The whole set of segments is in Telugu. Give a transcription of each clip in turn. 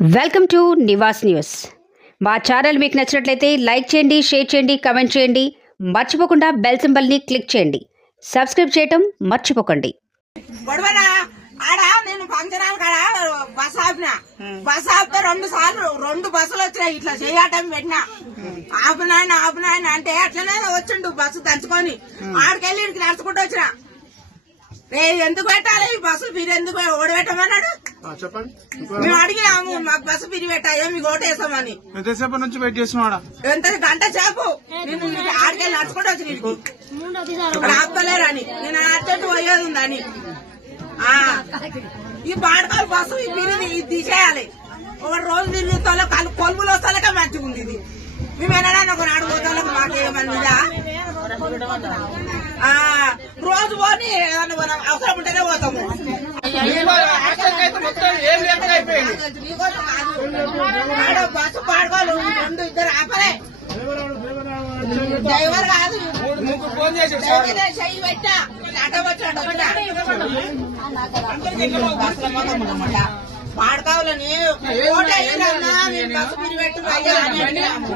Welcome to Niwas news. మా ఛానల్ మీకు నచ్చినట్లయితే లైక్ చేయండి షేర్ చేయండి కమెంట్ చేయండి. మర్చిపోకుండా బెల్ సింబల్ని క్లిక్ చేయండి. సబ్స్క్రైబ్ చేయటం మర్చిపోకండి. ఆడ నేను పంచనాలు కాడ బస్ ఆపిన. బస్ ఆపితే రెండు సార్లు రెండు బస్సులు వచ్చినాయి. ఇట్లా చేయటం పెట్టినా. ఆపునాయన ఆపునాయన అంటే అట్లనే వచ్చిండు బస్సు దంచుకొని. ఆడికెళ్ళి నడుచుకుంటూ వచ్చినా. ఎందుకు పెట్టాలి? ఈ బస్సు మీరు ఎందుకు ఓడి పెట్టమన్నాడు చెప్పండి. మేము అడిగినాము మాకు బస్సు పిరి పెట్టాయో మీకు ఓటేసామని ఎంతసేపు నుంచి వెయిట్ చేస్తున్నాడా ఎంత గంట చేపు నేను ఆడికెళ్ళి నడుచుకుంటూ ఇక్కడ ఆపలేరని నేను అర్జెంట్ పోయేది ఉందని. ఆ, ఈ బాడకాలు బస్సు ఈ పిరిది ఇది తీసేయాలి. ఒక రోజు తిరుగుతాలో కలు కొలుపులు వస్తాలకే మంచిగా ఉంది ఇది. మేము ఎన్నడన్నా ఒక నాడు పోతాలకు మాకేమన్నా రోజు పోని అవసరం ఉంటేనే పోతాము. బస్సు పాడుకోవాలి రెండు ఇద్దరు ఆపలే డ్రైవర్ కాదు చెయ్యి పెట్టా అడ్డ మీరు పెట్టు అయ్యా అని అడిగాము.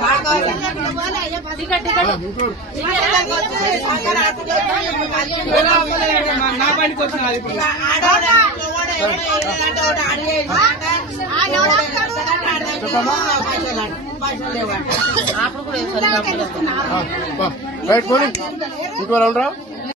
పాడకావులని. ఇక్కడికి వచ్చి సంకర ఆడుకుంటూ మళ్ళీ ఆడవాడు, మగవాడు ఎవడో ఏదంటే ఒకటి అడిగేది. పైసలు అడు. పైసలు లేవంట. రైట్ పోనీ ఇంకో రౌండ్ రా